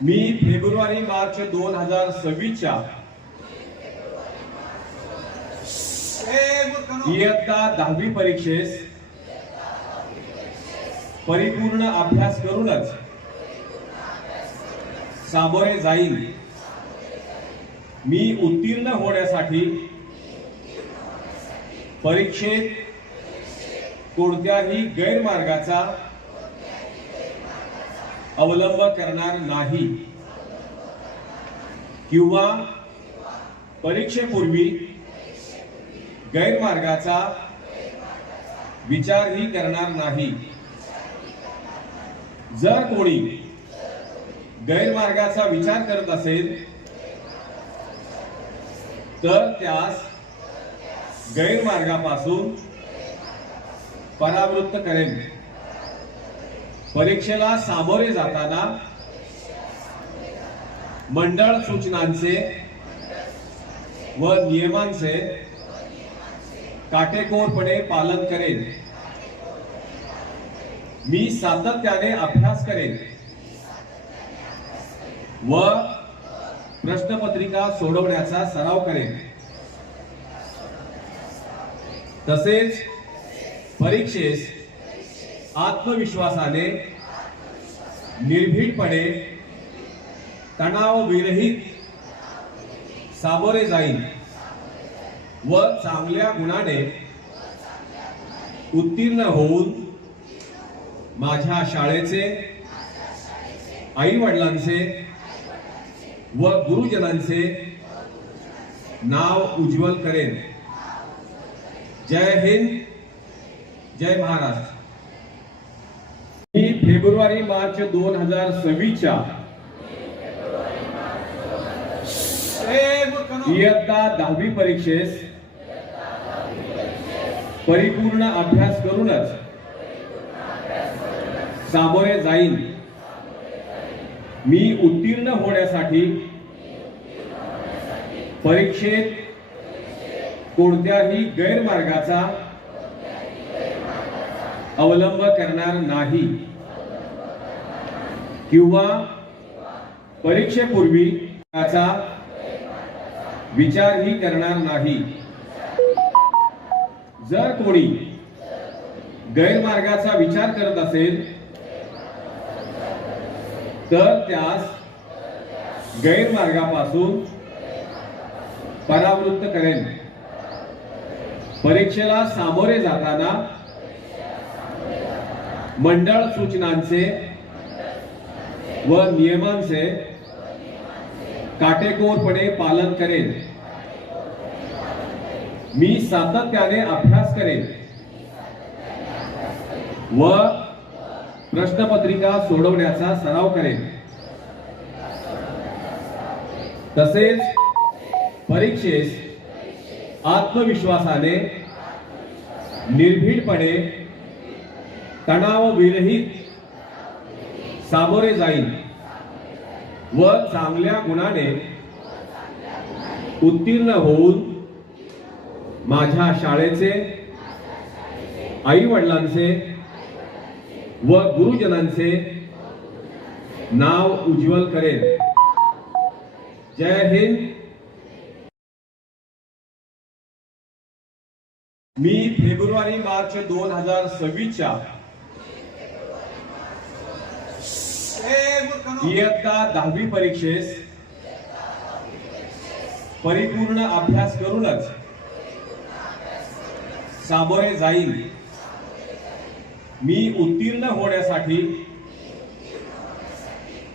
मी फेब्रुवारी-मार्च 2026च्या इयत्ता 10वी परीक्षेस परिपूर्ण अभ्यास करूनच सामोरे जाईल. मी उत्तीर्ण होण्यासाठी परीक्षेत कोणत्याही गैरमार्गाचा अवलंब करणार नाही किंवा परीक्षेपूर्वी गैरमार्गाचा विचारही करणार नाही. जर कोणी गैरमार्गाचा विचार करत असेल तर त्यास गैरमार्गापासून परावृत्त करेल. परीक्षेला सामोरे जाताना मंडळ सूचनांचे व नियमांचे काटेकोरपणे पालन करेल. मी सातत्याने अभ्यास करेन व प्रश्नपत्रिका सोडवण्याचा सराव करेन. तसेच परीक्षेस आत्मविश्वासाने, निर्भीडपणे, तणावविरहित सामोरे जाईल व चांगल्या गुणाने उत्तीर्ण होऊन माझ्या शाळेचे, आई वडिलांचे व गुरुजनांचे नाव उज्ज्वल करेन. जय हिंद, जय महाराष्ट्र. मी फेब्रुवारी-मार्च 2026च्या इयत्ता 10वी परीक्षेस परिपूर्ण अभ्यास करूनच सामोरे जाईल. मी उत्तीर्ण होण्यासाठी परीक्षेत कोणत्याही गैरमार्गाचा अवलंब करणार नाही किंवा परीक्षेपूर्वी त्याचा विचारही करणार नाही. जर कोणी गैरमार्गाचा विचार करत असेल तर त्यास गैरमार्गापासून परावृत्त करेल. परीक्षेला सामोरे जाताना मंडळ सूचनांचे व नियमांचे काटेकोरपणे पालन करेन. मी सातत्याने अभ्यास करेन व प्रश्नपत्रिका सोडवण्याचा सराव करेन. तसेच परीक्षेस आत्मविश्वासाने, निर्भीडपणे, तणावविरहित सामोरे जाईल व चांगल्या गुणाने उत्तीर्ण होऊन माझ्या शाळेचे, आई वडिलांचे व गुरुजनांचे नाव उज्ज्वल करेन. जय हिंद. मी फेब्रुवारी-मार्च 2026च्या इयत्ता 10वी परीक्षेस परिपूर्ण अभ्यास करूनच सामोरे जाईल. मी उत्तीर्ण होण्यासाठी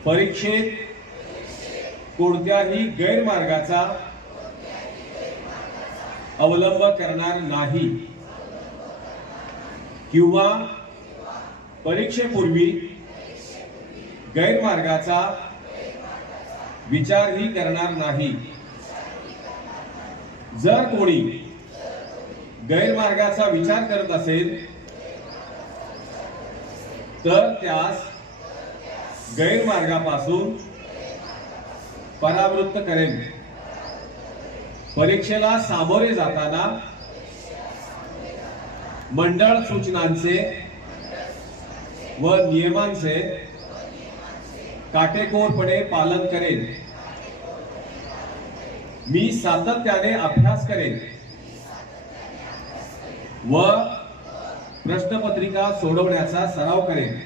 परीक्षेत कोणत्याही गैरमार्गाचा अवलंब करणार नाही किंवा परीक्षेपूर्वी गैरमार्गाचा विचारही करणार नाही. जर कोणी गैरमार्गाचा विचार करत असेल तर त्यास गैरमार्गापासून परावृत्त करेल. परीक्षेला सामोरे जाताना मंडळ सूचनांचे व नियमांचे काटेकोरपणे पालन करेन. मी सातत्याने अभ्यास करेन व प्रश्नपत्रिका सोडवण्याचा सराव करेन.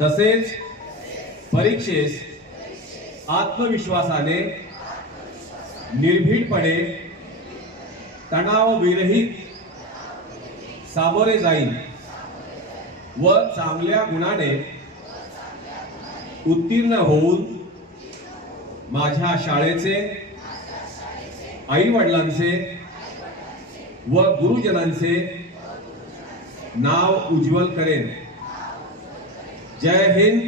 तसेच परीक्षेस आत्मविश्वासाने, निर्भीडपणे, तणावविरहित सामोरे जाईन व चांगल्या गुणाने उत्तीर्ण होऊन माझ्या शाळेचे, आई वडिलांचे व गुरुजनांचे नाव उज्ज्वल करेन. जय हिंद,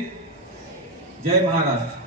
जय महाराष्ट्र.